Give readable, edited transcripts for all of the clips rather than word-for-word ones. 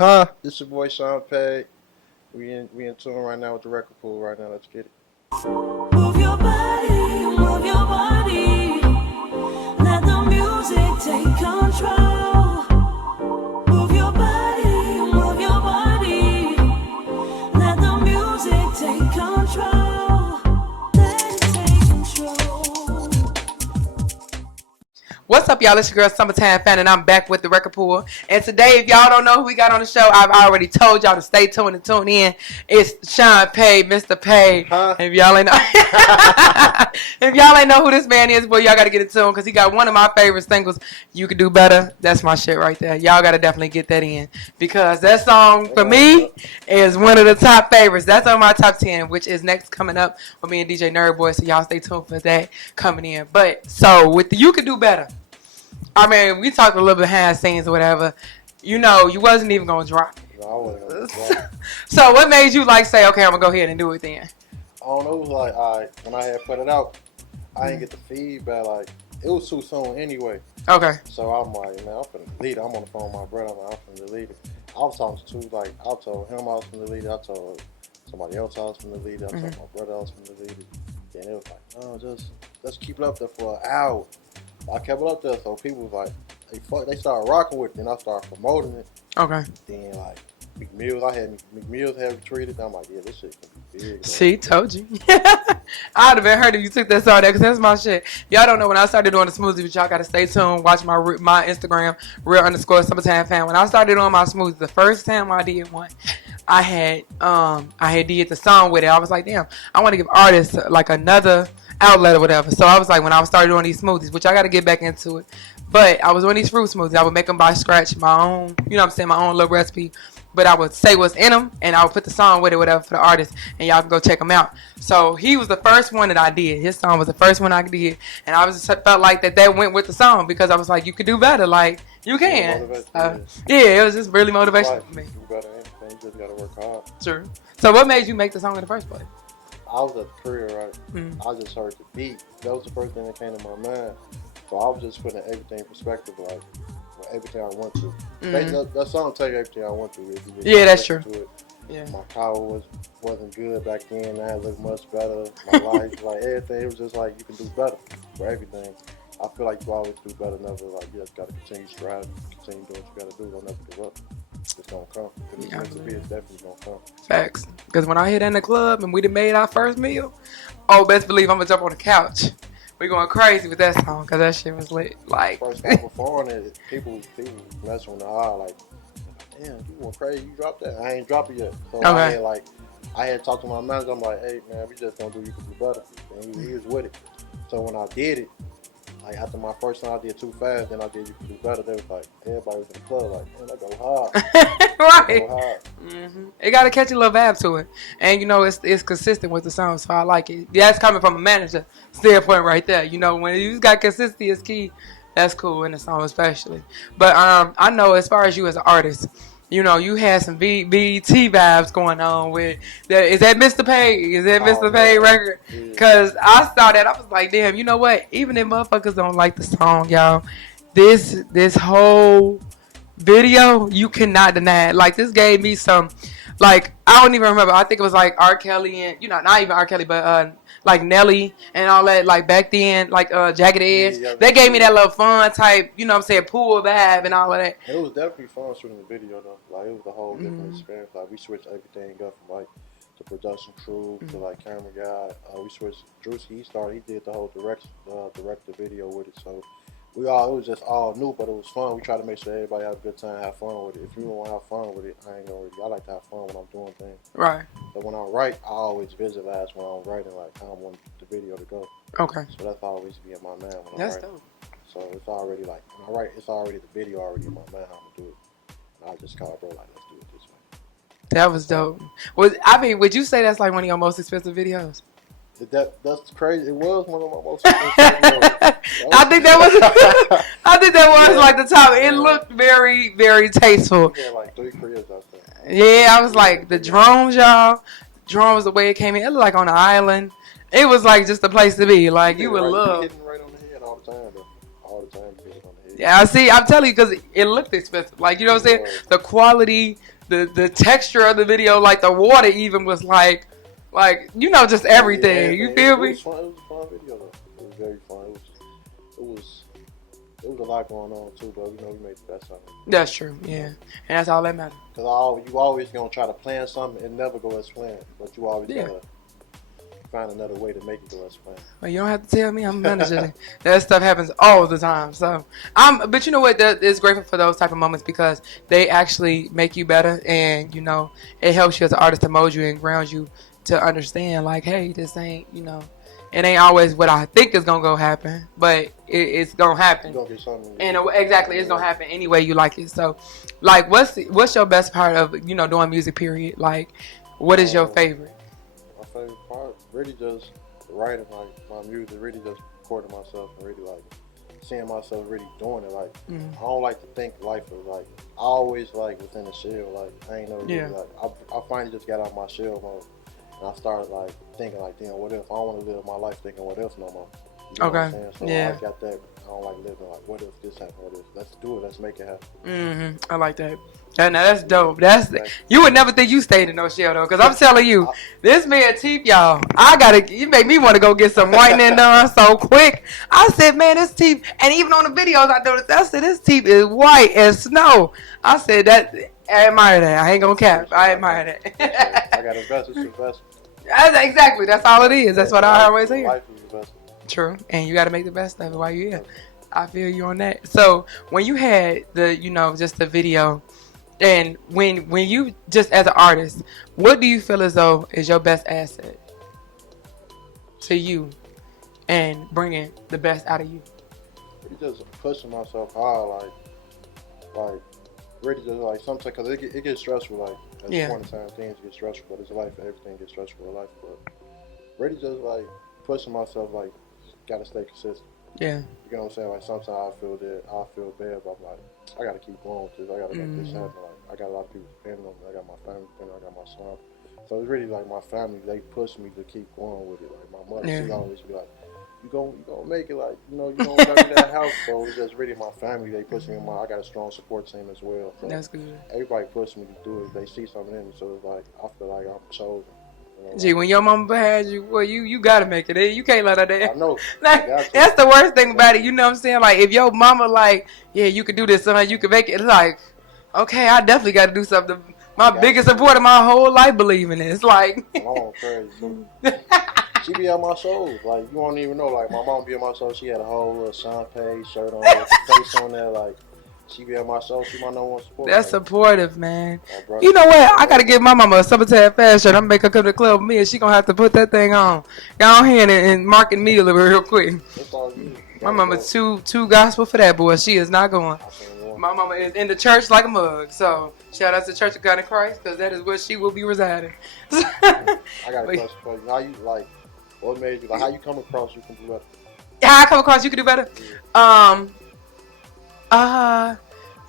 Huh? This your boy Sean Pay. We in tune right now with the record pool right now. Let's get it. Move your body, move your body. Let the music take control. Move your body, move your body. Let the music take control. Let it take control. What's up, y'all? It's your girl Summertime Fan, and I'm back with the record pool. And today, if y'all don't know who we got on the show, I've already told y'all to stay tuned and tune in. It's Sean Pay, Mr. Pay. Huh? If y'all ain't know, if y'all ain't know who this man is, boy, y'all gotta get it to him because he got one of my favorite singles. You Could Do Better. That's my shit right there. Y'all gotta definitely get that in because that song for me is one of the top favorites. That's on my top 10, which is next coming up with me and DJ Nerd Boy. So y'all stay tuned for that coming in. But so with the You Could Do Better. I mean, we talked a little bit behind the scenes or whatever. You know, you wasn't even going to drop it. No, I wasn't gonna drop it. So what made you like say, okay, I'm going to go ahead and do it then? I don't know. It was like, when I had put it out, I didn't get the feedback. Like, it was too soon anyway. Okay. So I'm like, man, I'm finna delete it. I'm on the phone with my brother. I'm finna delete it. I was talking to, like, I told him I was finna delete it. I told somebody else I was finna delete it. I told my brother I was finna delete it. Then it was like, no, just keep it up there for an hour. I kept it up there, so people was like, they started rocking with it, and I started promoting it. Okay. Then, like, McMills had retweeted. I'm like, yeah, this shit can be big. See, told you. I'd have been hurt if you took that song there, because that's my shit. Y'all don't know when I started doing the smoothie, but y'all got to stay tuned. Watch my Instagram, real_summertime fan. When I started doing my smoothie, the first time I did one, I had did the song with it. I was like, damn, I want to give artists like another outlet or whatever. So I was like, when I started doing these smoothies, which I got to get back into it, but I was doing these fruit smoothies. I would make them by scratch, my own, you know what I'm saying, my own little recipe. But I would say what's in them, and I would put the song with it, whatever, for the artist, and y'all can go check him out. So he was the first one that I did. His song was the first one I did, and I was just felt like that went with the song because I was like, you could do better, like you can. Yeah, it was just really motivational for me. You do better anything. You just gotta work hard. True. So what made you make the song in the first place? I was at the career, right? I just heard the beat. That was the first thing that came to my mind. So I was just putting everything in perspective, like everything I want to. That song tell you everything I want to. Yeah, that's true. Yeah. My car wasn't good back then. Now it look much better. My life, like everything, it was just like you can do better for everything. I feel like you always do better. Never like you just gotta continue striving, continue doing what you gotta do. Don't never give up. It's gonna come. If it's meant to be, it's definitely gonna come. Facts. Because when I hit in the club and we done made our first meal, oh, best believe I'm gonna jump on the couch. We going crazy with that song because that shit was lit. Like first time performing it, people mess on the eye like, damn, you went crazy. You dropped that. I ain't dropped it yet. So okay. I had talked to my manager. I'm like, hey man, we just gonna do You Could Do Better. And he was with it. So when I did it, like after my first time I did Too Fast, then I did You Could Do Better. They was like, everybody was in the club like, man, that go hard. Right. Go hard. It got to catch a little vibe to it. And, you know, it's consistent with the song, so I like it. That's coming from a manager standpoint right there. You know, when you got consistency as key, that's cool in the song especially. But I know as far as you as an artist, you know, you had some BET vibes going on with that. Is that Mr. Pay? Is that Mr. Pay record? Because I saw that. I was like, damn, you know what? Even if motherfuckers don't like the song, y'all, this whole video, you cannot deny it. Like, this gave me some, like, I don't even remember. I think it was like R. Kelly and, you know, not even R. Kelly, but like Nelly and all that, like back then, like Jagged Edge. Yeah, they gave me that little fun type, you know what I'm saying, pool vibe and all of that. It was definitely fun shooting the video though. Like it was a whole different experience. Like we switched everything up from like the production crew to like camera guy. We switched. Drewski, he did the whole direct the video with it. So it was just all new, but it was fun. We try to make sure everybody have a good time, have fun with it. If you don't want to have fun with it, I like to have fun when I'm doing things. Right. But when I write, I always visualize when I'm writing, like how I want the video to go. Okay. So that's always be in my mind when That's I write. dope. So it's already like, when I write, it's already the video already in my mind how I'm going to do it. And I just call it, bro, like, let's do it this way. That was dope. Would you say that's like one of your most expensive videos? That's crazy. It was one of my most expensive videos. I think that was like the top. It looked very, very tasteful. Yeah, like 3 cribs out there. Yeah, I was like, the drones, y'all. Drones, the way it came in, it looked like on an island. It was like just a place to be. Like, you would love. Hitting right on the head all the time, though. All the time, hitting on the head. Yeah, I see. I'm telling you, because it looked expensive. Like, you know what I'm saying? The quality, the texture of the video, like the water even was like just everything. You feel me? It was fun. It was a fun video though. It was very fun. It was a lot going on too, but we made the best of it. That's true, yeah, and that's all that matters. Cause you always gonna try to plan something and never go as planned, but you always gotta find another way to make it go as planned. Well, you don't have to tell me. I'm a manager. That stuff happens all the time. So but you know what? That is grateful for those type of moments because they actually make you better, and it helps you as an artist to mold you and ground you to understand, like, hey, this ain't, it ain't always what I think is gonna go happen, but it's gonna happen. You're gonna get something. And exactly, it's gonna happen any way you like it. So, like, what's your best part of doing music? Period. Like, what is your favorite? My favorite part, really just writing like my music, really just recording myself and really like seeing myself really doing it. Like, I don't like to think life is like I always like within the shell. Like, I ain't know really, like I finally just got out of my shell mode. And I started like thinking like, damn, what if I don't want to live my life thinking what if no more? You know what I'm saying? So I got that. I don't like living like, what if this happened? What if? Let's do it. Let's make it happen. I like that. Now that's dope. You would never think you stayed in no shell though, because I'm telling you, this man teeth, y'all. You make me want to go get some whitening done so quick. I said, man, this teeth, and even on the videos I noticed, I said this teeth is white as snow. I said that. I admire that. I ain't gonna cap. I admire that. I got invest. It's investment. Exactly. That's all it is. That's what I always hear. Life is investment. True. And you got to make the best of it while you're here. I feel you on that. So when you had just the video, and when you just as an artist, what do you feel as though is your best asset to you and bringing the best out of you? Really just pushing myself hard, like really just like sometimes, because it gets stressful, like at the point in time things get stressful, but it's life, everything gets stressful in life, but really just like pushing myself, like gotta stay consistent. Yeah. You know what I'm saying? Like sometimes I feel bad, but I'm like, I gotta keep going with this, I gotta make this happen. Like I got a lot of people depending on me, I got my family depending on me, I got my son. So it's really like my family, they push me to keep going with it. Like my mother, she always be like, you gonna make it, like, you gonna go to that house. So it's just really my family, they push me in I got a strong support team as well. So that's good. Everybody pushes me to do it. They see something in me, so it's like, I feel like I'm chosen. Gee, when your mama had you, well, you gotta make it. You can't let her down. I know. Like, that's the worst thing about it. You know what I'm saying? Like, if your mama like, yeah, you could do this, son, you could make it. It's like, okay, I definitely got to do something. My biggest supporter my whole life believe in it. It's like, mom crazy. She be on my shows. Like, you won't even know. Like, my mom be on my show. She had a whole little Sean Page shirt on, with face on there. Like, she be on my show. She my number one supporter. That's supportive, man. You know what? I gotta give my mama a summertime fashion. I'm gonna make her come to the club with me, and she gonna have to put that thing on. Go on here and market me a little bit real quick. That's all you. My mama's too gospel for that, boy. She is not going. My mama is in the church like a mug. So shout out to Church of God in Christ, because that is where she will be residing. I got a question for you. How you like? What made you like? How you come across you can do better? How I come across you can do better?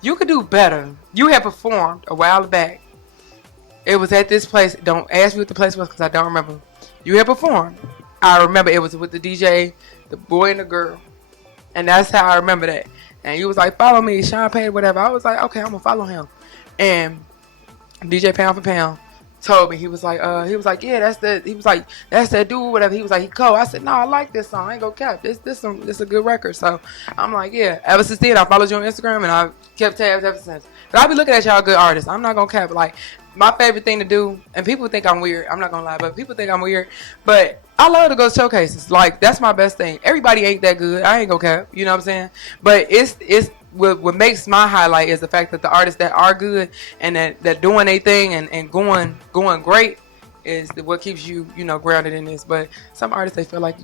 You could do better. You had performed a while back. It was at this place. Don't ask me what the place was because I don't remember. You had performed. I remember it was with the DJ, the boy and the girl. And that's how I remember that. And you was like, follow me, Sean Payne, whatever. I was like, okay, I'm going to follow him. And DJ Pound for Pound told me, he was like, yeah, that's that dude, whatever. He was like, he cold. I said, no, I like this song. I ain't gonna cap. This a good record. So I'm like, yeah. Ever since then, I followed you on Instagram and I kept tabs ever since. But I be looking at y'all good artists. I'm not gonna cap. Like, my favorite thing to do, and people think I'm weird. I'm not gonna lie, but people think I'm weird. But I love to go to showcases. Like, that's my best thing. Everybody ain't that good. I ain't gonna cap. You know what I'm saying? But it's what makes my highlight is the fact that the artists that are good and that doing their thing and going great is what keeps you, grounded in this. But some artists, they feel like,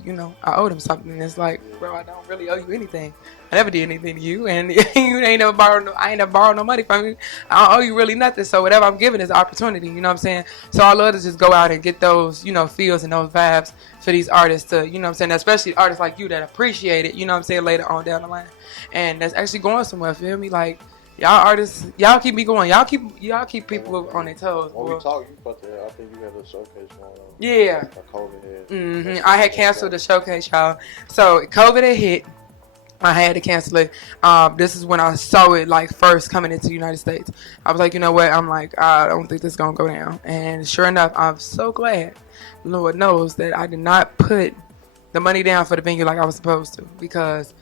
I owe them something. And it's like, bro, I don't really owe you anything. I never did anything to you, and I ain't never borrowed no money from you. I don't owe you really nothing. So whatever I'm giving is opportunity. You know what I'm saying? So I love to just go out and get those, feels and those vibes for these artists to, you know what I'm saying? Especially artists like you that appreciate it, you know what I'm saying, later on down the line. And that's actually going somewhere, feel me? Like, y'all artists, y'all keep me going. Y'all keep people on their toes. When we talk, but I think you had a showcase going on. Yeah. COVID hit. I had canceled the showcase, y'all. So COVID had hit. I had to cancel it. This is when I saw it like first coming into the United States. I was like, you know what? I'm like, I don't think this is gonna go down. And sure enough, I'm so glad, Lord knows, that I did not put the money down for the venue like I was supposed to, because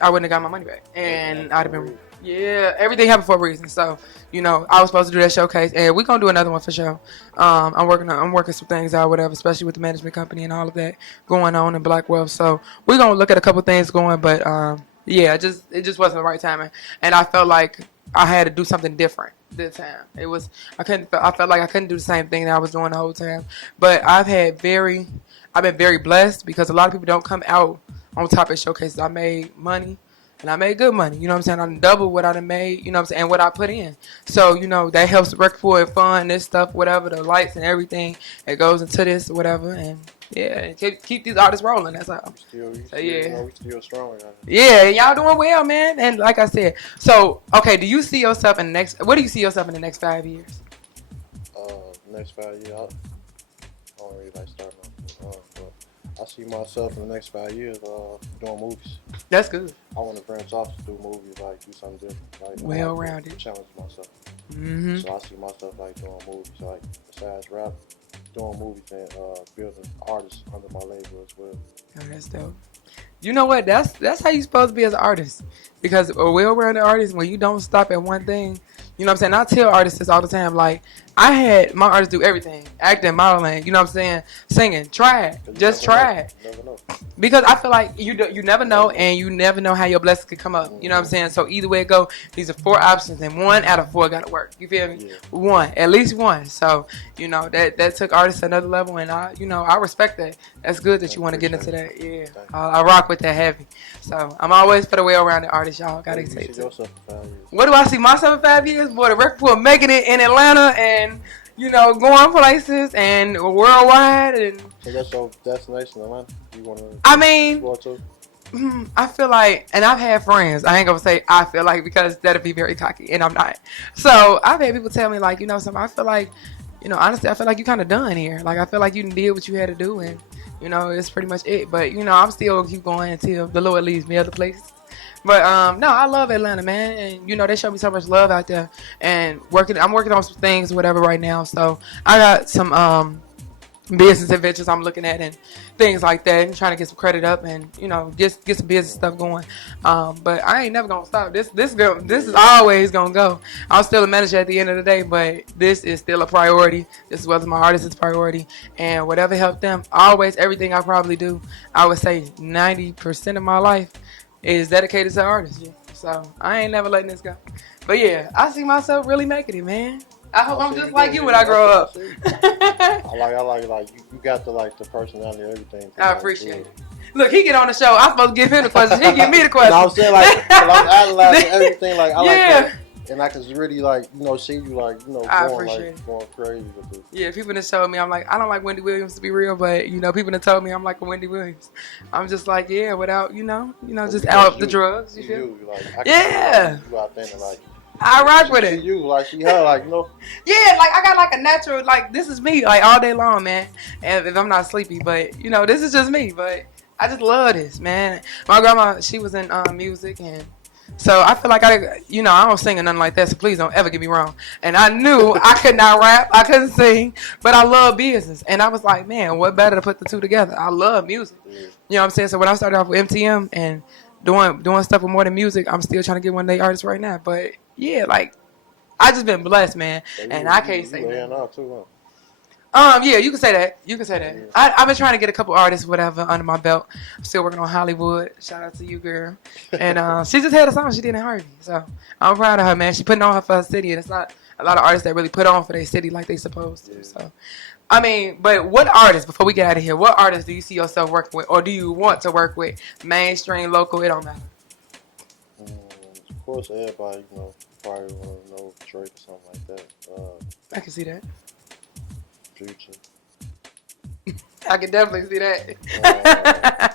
I wouldn't have got my money back, and I'd have been, yeah, everything happened for a reason. So, you know, I was supposed to do that showcase, and we're gonna do another one for sure. I'm working some things out, whatever, especially with the management company and all of that going on in Blackwell. So we're gonna look at a couple things going, but yeah, it just wasn't the right timing, and I felt like I had to do something different this time. I felt like I couldn't do the same thing that I was doing the whole time. But I've been very blessed, because a lot of people don't come out on top of showcases. I made money, and I made good money. You know what I'm saying? I done doubled what I done made, you know what I'm saying, and what I put in. So, you know, that helps work for it, fun, this stuff, whatever, the lights and everything that goes into this, whatever. And yeah, and keep these artists rolling. That's all. We still strong. Yeah, y'all doing well, man. And like I said, so okay, do you see yourself in the next? What do you see yourself in the next 5 years? Next 5 years, I don't really like starting off, but I see myself in the next 5 years doing movies. That's good. I want to branch off to do movies, like do something different, like Well-rounded. challenge myself. Mm-hmm. So I see myself like doing movies, like besides rap, doing movies and building artists under my label as well. Oh, that's dope. You know what? That's how you supposed to be as an artist. Because a well-rounded artist, when you don't stop at one thing, you know what I'm saying? I tell artists this all the time. Like, I had my artists do everything. Acting, modeling, you know what I'm saying? Singing. Try it. Just try it. Never know. Because I feel like you never know, and you never know how your blessings could come up. You know what I'm saying? So either way it go, these are 4 options, and 1 out of 4 got to work. You feel me? Yeah. 1, at least 1. So, you know, that took artists to another level, and I respect that. That's good that you want to get into that. Yeah, I rock with that heavy. So I'm always for the way-rounded artist, y'all. Gotta say it. What do I see myself in 5 years? Boy, the record pool making it in Atlanta, and you know, going places and worldwide, and so that's your destination, Atlanta. You want to? I mean, go to? I feel like, and I've had friends. I ain't gonna say I feel like, because that'd be very cocky, and I'm not. So I've had people tell me, like, you know, something. I feel like, you know, honestly, I feel like you kind of done here. Like, I feel like you did what you had to do, and you know, it's pretty much it. But you know, I'm still gonna keep going until the Lord leads me other places. But no, I love Atlanta, man, and you know, they show me so much love out there. And I'm working on some things, whatever, right now. So I got some business adventures I'm looking at and things like that, and trying to get some credit up, and you know, get some business stuff going. But I ain't never gonna stop. This is always gonna go. I'm still a manager at the end of the day, but this is still a priority. This was my artist's priority, and whatever helped them, always, everything I probably do, I would say 90% of my life is dedicated to artists. Yeah. So I ain't never letting this go. But yeah, I see myself really making it, man. I hope I'm just like you when I grow up. I like you got the personality and everything. I appreciate it. Look, he get on the show. I'm supposed to give him the questions. He give me the questions. No, I'm saying like analyzing everything. Like I like yeah. that. And I can really see you going crazy with it. Yeah, people that showed me, I'm like, I don't like Wendy Williams, to be real, but you know, people that told me I'm like a Wendy Williams. I'm just like, yeah, without just out the drugs. You feel? Yeah. You out there like. I rock with it. You like she her like Yeah, like I got like a natural, like this is me like all day long, man. And if I'm not sleepy, but you know, this is just me. But I just love this, man. My grandma, she was in music, and so I feel like I don't sing or nothing like that. So please don't ever get me wrong. And I knew I could not rap, I couldn't sing, but I love business. And I was like, man, what better to put the two together? I love music. You know what I'm saying? So when I started off with MTM and doing stuff with more than music, I'm still trying to get one of their artists right now. But yeah, like I just been blessed, man, and I can't say that. Yeah, you can say that. You can say that. Yeah. I've been trying to get a couple artists, whatever, under my belt. I'm still working on Hollywood. Shout out to you, girl. And she just had a song she did in Harvey, so I'm proud of her, man. She putting on for her city, and it's not a lot of artists that really put on for their city like they supposed to. Yeah. So, I mean, but what artists? Before we get out of here, what artists do you see yourself working with, or do you want to work with? Mainstream, local, it don't matter. Of course, everybody, probably want to know Drake or something like that. I can see that. Future. I can definitely see that. I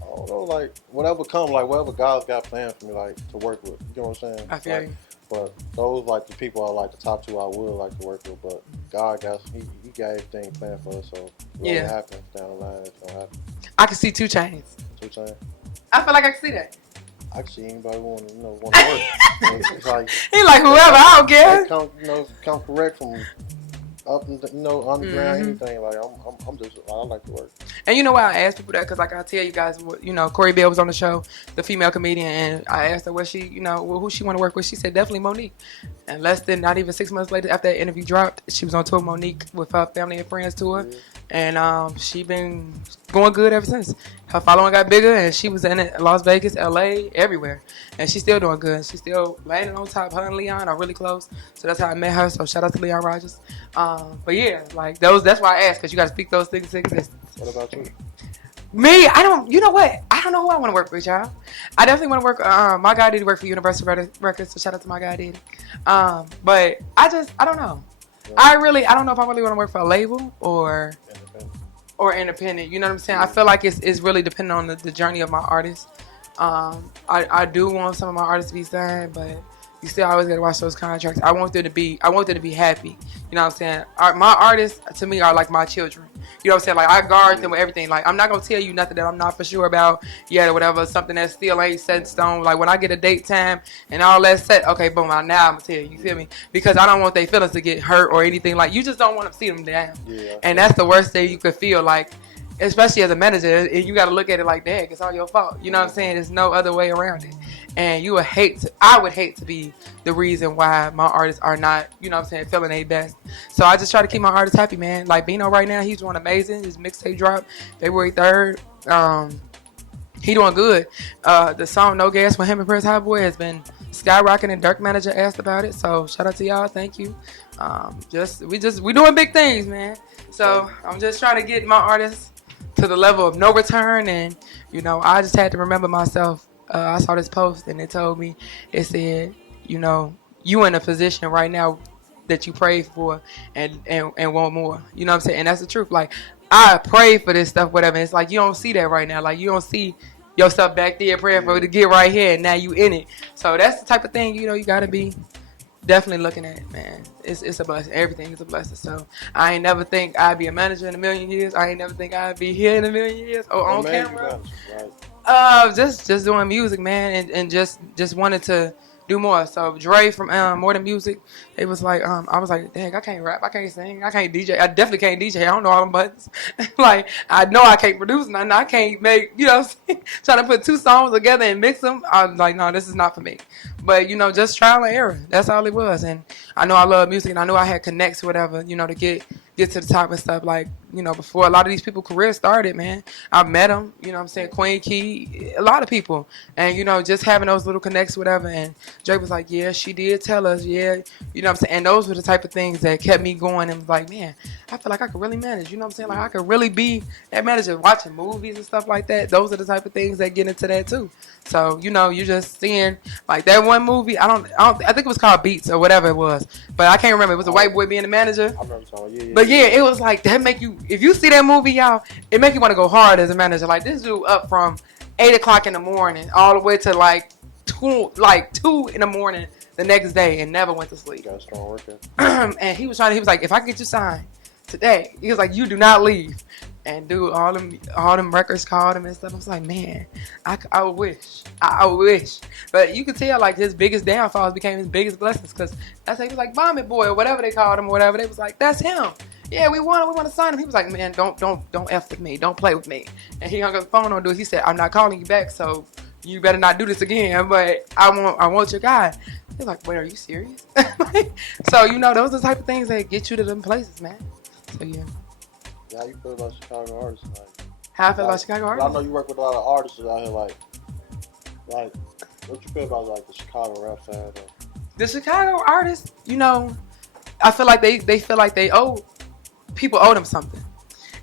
don't know, like whatever God's got planned for me, like to work with. You know what I'm saying? I feel you. But those the people are like the top 2 I would like to work with. But God he got everything planned for us. So whatever happens down the line, it's gonna happen. I can see 2 Chainz. 2 Chainz. I feel like I can see that. I can see anybody want to work. It's like He like whoever, I don't care. come correct from up and underground, Mm-hmm. anything. Like I'm just I like to work. And you know why I ask people that? Because like I tell you guys, Corey Bell was on the show, the female comedian, and I asked her what she, who she want to work with. She said definitely Monique. And less than not even 6 months later, after that interview dropped, she was on tour with Monique with her family and friends tour, and she been going good ever since. Her following got bigger, and she was in it, Las Vegas, LA, everywhere, and she's still doing good. She's still landing on top. Her and Leon are really close, so that's how I met her. So shout out to Leon Rogers. But yeah, like that's why I asked, because you got to speak those things into existence. What about you? Me, I don't. You know what? I don't know who I want to work with, y'all. I definitely want to work. My guy did work for Universal Records, so shout out to my guy did. But I don't know. Yeah. I don't know if I really want to work for a label or independent. You know what I'm saying? I feel like it's really dependent on the journey of my artist. I do want some of my artists to be signed, but you still always gotta watch those contracts. I want them to be happy. You know what I'm saying? My artists to me are like my children. You know what I'm saying? Like I guard them with everything. Like I'm not gonna tell you nothing that I'm not for sure about yet or whatever. Something that still ain't set in stone. Like when I get a date time and all that set, okay, boom. Now I'm gonna tell you. You feel me? Because I don't want their feelings to get hurt or anything. Like you just don't want to see them down. Yeah. And that's the worst thing you could feel. Like, especially as a manager, and you got to look at it like, dang, it's all your fault. You know what I'm saying? There's no other way around it. And I would hate to be the reason why my artists are not, you know what I'm saying, feeling their best. So I just try to keep my artists happy, man. Like Bino right now, he's doing amazing. His mixtape dropped February 3rd. He doing good. The song No Gas with him and Prince Hot Boy has been skyrocketing, and Dirk Manager asked about it. So shout out to y'all. Thank you. We doing big things, man. So I'm just trying to get my artists to the level of no return, and I just had to remember myself. I saw this post and it told me, it said, you in a position right now that you prayed for and want more. You know what I'm saying? And that's the truth. Like I prayed for this stuff, whatever. It's like you don't see that right now. Like you don't see yourself back there praying for it to get right here, and now you in it. So that's the type of thing you gotta be definitely looking at, man. It's a blessing. Everything is a blessing. So I ain't never think I'd be a manager in a million years. I ain't never think I'd be here in a million years or on camera. Just doing music, man, and just wanted to do more. So Dre from More Than Music, it was like I was like, dang, I can't rap, I can't sing, I can't DJ. I definitely can't DJ. I don't know all them buttons. Like I know I can't produce nothing. I can't make trying to put two songs together and mix them. I was like, no, this is not for me. But just trial and error. That's all it was. And I know I love music, and I knew I had connects, whatever, to get to the top and stuff. Like, before a lot of these people careers started, man, I met them, Queen Key, a lot of people. And, just having those little connects, whatever. And Drake was like, yeah, she did tell us, yeah. You know what I'm saying? And those were the type of things that kept me going, and was like, man, I feel like I could really manage. You know what I'm saying? Like I could really be that manager, watching movies and stuff like that. Those are the type of things that get into that too. So, you just seeing like that one movie. I think it was called Beats or whatever it was, but I can't remember. It was a white boy being the manager. I remember talking. Yeah. But yeah, it was like that make you, if you see that movie, y'all, it make you want to go hard as a manager. Like this dude up from 8 o'clock in the morning all the way to like 2 in the morning the next day and never went to sleep. Got a strong worker. And he was like, if I can get you signed today, he was like, you do not leave. And dude, all them records called him and stuff. I was like, man, I wish. But you could tell like his biggest downfalls became his biggest blessings, because that's how he was like Vomit Boy or whatever they called him or whatever. They was like, that's him. Yeah, we want to sign him. He was like, man, don't F with me. Don't play with me. And he hung up the phone on dude. He said, I'm not calling you back, so you better not do this again. But I want your guy. He's like, wait, are you serious? So, those are the type of things that get you to them places, man. So, yeah. How you feel about Chicago artists? How I feel about Chicago artists? I know you work with a lot of artists out here. Like, what you feel about like the Chicago rap side? The Chicago artists, I feel like they feel like people owe them something,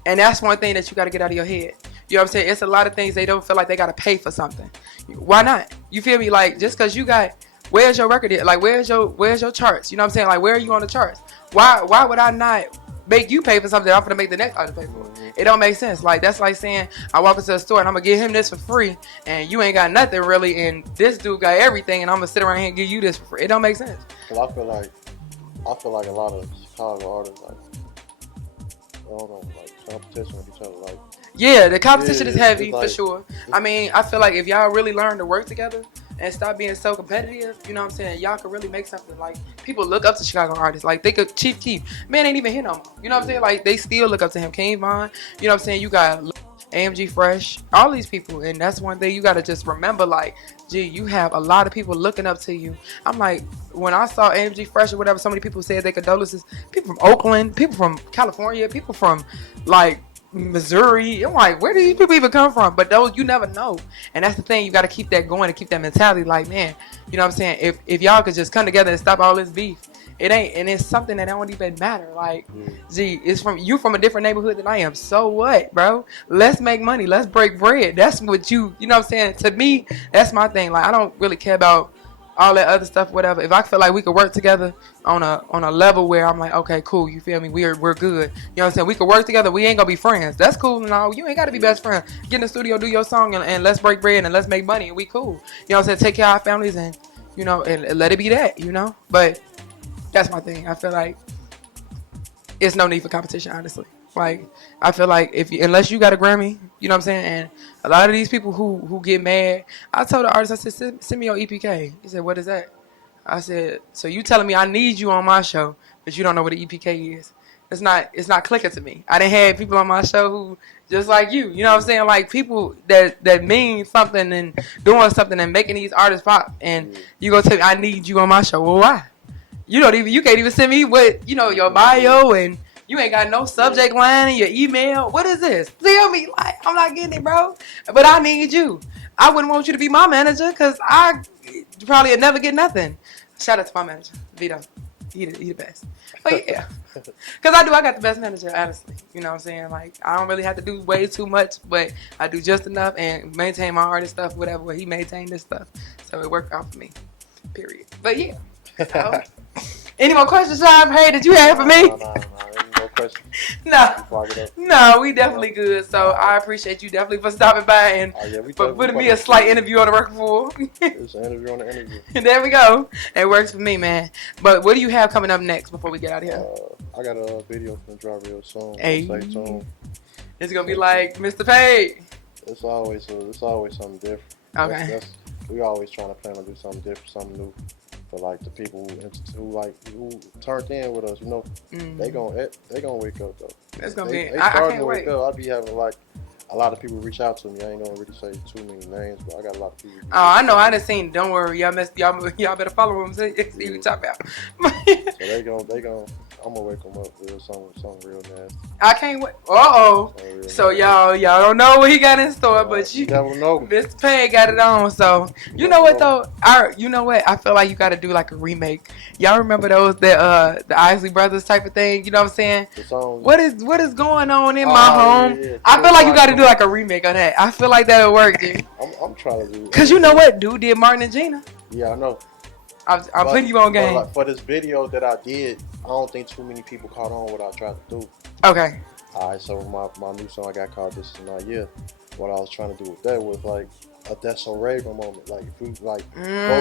and that's one thing that you got to get out of your head. You know what I'm saying? It's a lot of things they don't feel like they got to pay for something. Why not? You feel me? Like just because you got, where's your record? Like where's your charts? You know what I'm saying? Like where are you on the charts? Why would I not make you pay for something I'm gonna make the next artist pay for? It don't make sense. Like that's like saying I walk into a store and I'm gonna give him this for free, and you ain't got nothing really, and this dude got everything, and I'm gonna sit around here and give you this for free. It don't make sense. Cause I feel like a lot of Chicago artists like, I don't know, like competition with each other. Like Yeah, the competition is Yeah, heavy it's for like, sure. I mean, I feel like if y'all really learn to work together and stop being so competitive, you know what I'm saying? Y'all could really make something. Like people look up to Chicago artists. Like they could Chief Keef. Man ain't even here no more. You know what I'm saying? Like they still look up to him. Kane Vaughn. You know what I'm saying? You got AMG Fresh, all these people, and that's one thing you gotta just remember. Like, gee, you have a lot of people looking up to you. I'm like, when I saw AMG Fresh or whatever, so many people said they condolences. People from Oakland, people from California, people from like Missouri. I'm like, where do these people even come from? But those you never know, and that's the thing. You got to keep that going and keep that mentality. Like, man, you know what I'm saying? If y'all could just come together and stop all this beef, it ain't, and it's something that don't even matter. Like, gee, it's from a different neighborhood than I am. So what, bro? Let's make money. Let's break bread. That's what you know what I'm saying? To me, that's my thing. Like, I don't really care about all that other stuff, whatever. If I feel like we could work together on a level where I'm like, okay, cool, you feel me? We're good. You know what I'm saying? We could work together. We ain't gonna be friends. That's cool. No, you ain't gotta be best friends. Get in the studio, do your song, and let's break bread and let's make money and we cool. You know what I'm saying? Take care of our families and and let it be that. But that's my thing. I feel like it's no need for competition, honestly. Like I feel like unless you got a Grammy, you know what I'm saying, and a lot of these people who get mad, I told the artist, I said, send me your EPK. He said, what is that? I said, so you telling me I need you on my show, but you don't know what the EPK is? It's not clicking to me. I done had people on my show who just like you know what I'm saying? Like people that mean something and doing something and making these artists pop, and you go tell me I need you on my show. Well, why? You can't even send me what your bio, and you ain't got no subject line in your email. What is this? Tell me, like I'm not getting it, bro. But I need you. I wouldn't want you to be my manager because I probably would never get nothing. Shout out to my manager, Vito. He the best. But yeah, because I got the best manager, honestly. You know what I'm saying? Like I don't really have to do way too much, but I do just enough and maintain my artist stuff, whatever. Where he maintained this stuff, so it worked out for me. Period. But yeah. So, any more questions, Sean? Hey, did you have for me? Nah. Any more questions? No, we definitely good. So I appreciate you definitely for stopping by and for putting me a slight interview on the record for. It's an interview on the interview. There we go. It works for me, man. But what do you have coming up next before we get out of here? I got a video from drop real soon. Hey. Stay tuned. It's gonna be like Mr. Page. It's always something different. Okay. We always trying to plan to do something different, something new. For like the people who turned in with us, they gonna wake up though. It's gonna they be. I starting can't to wait. wake up. I be having like a lot of people reach out to me. I ain't gonna really say too many names, but I got a lot of people. Oh, I know. I done seen. Don't worry, y'all better follow them. See what you talk about. So they gonna. I'm gonna wake them up with something real nasty. I can't wait. So y'all don't know what he got in store, but you never know. Mr. Payne got it on. So you know what though? You know what? I feel like you got to do like a remake. Y'all remember those the Isley Brothers type of thing? You know what I'm saying? The song, what is going on in my home? Yeah. I feel like you got to do like a remake of that. I feel like that would work, dude. I'm trying to do. Cause you know what, dude did Martin and Gina. Yeah, I know. I'm putting you on game. Like, for this video that I did, I don't think too many people caught on what I tried to do. Okay. Alright, so my new song I got called "This Is My Year." What I was trying to do with that was like a That's So Raven moment. Like if you go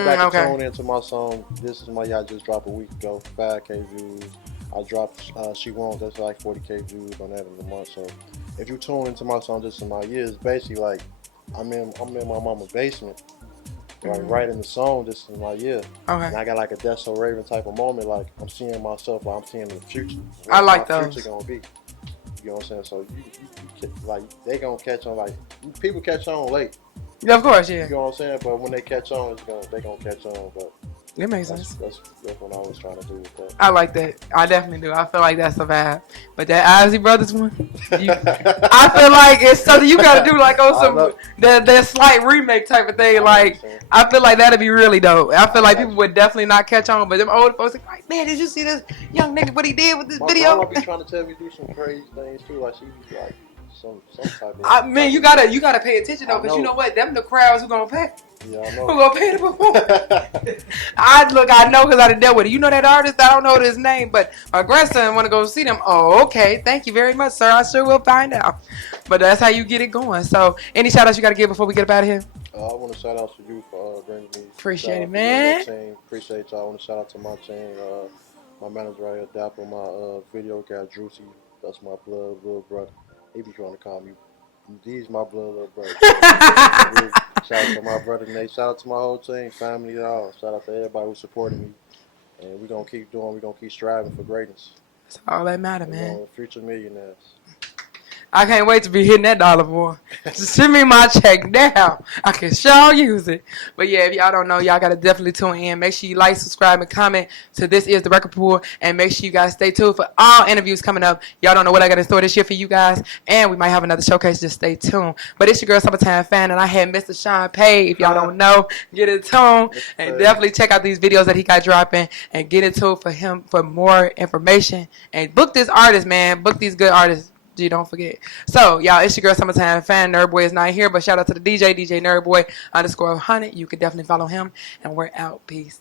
back and tune into my song "This Is My Year," I just dropped a week ago, 5K views. I dropped She Won't, that's like 40K views on that in a month. So if you tune into my song "This Is My Year," it's basically like I'm in my mama's basement. Like writing the song, "This Is My Year." Okay. And I got like a Death So Raven type of moment, like I'm seeing myself, like I'm seeing the future. I like my those. future gonna be. You know what I'm saying? So you like they gonna catch on. Like people catch on late. Yeah, of course, yeah. You know what I'm saying? But when they catch on, they gonna catch on. But it makes sense. That's what I was trying to do with that. I like that. I definitely do. I feel like that's a vibe. But that Isley Brothers one, I feel like it's something you got to do like on some that slight remake type of thing. Like I feel like that'd be really dope. I feel like people would definitely not catch on, but them old folks are like, man, did you see this young nigga what he did with this video? My mama be trying to tell me do some crazy things too. Like she be like some type of. I mean, you gotta pay attention though, because you know what? Them the crowds who gonna pay. Yeah, I know. Who gonna pay the performance? I know because I done dealt with it. You know that artist? I don't know his name, but my grandson want to go see them. Oh, okay. Thank you very much, sir. I sure will find out. But that's how you get it going. So, any shout outs you got to give before we get up out of here? I want to shout out to you for bringing me. Appreciate it, man. Appreciate y'all. I want to shout out to my team, my manager right here, Dapper, my video guy, Drusy. That's my blood little brother. He be trying to call me These my blood little brothers. Shout out to my brother Nate. Shout out to my whole team, family, and all. Shout out to everybody who supported me. And we're going to keep doing, we're going to keep striving for greatness. That's all that matter, We're man. going to future millionaires. I can't wait to be hitting that dollar, boy. Just send me my check now. I can sure use it. But yeah, if y'all don't know, y'all got to definitely tune in. Make sure you like, subscribe, and comment to This Is The Record Pool. And make sure you guys stay tuned for all interviews coming up. Y'all don't know what I got in store this year for you guys. And we might have another showcase. Just stay tuned. But it's your girl, Summertime Fan. And I had Mr. Sean Pay. If y'all don't know, get in tune. And definitely check out these videos that he got dropping. And get in tune for him for more information. And book this artist, man. Book these good artists. Don't forget. So, y'all, it's your girl, Summertime Fan. Nerdboy is not here, but shout out to the DJ Nerdboy _100. You can definitely follow him. And we're out. Peace.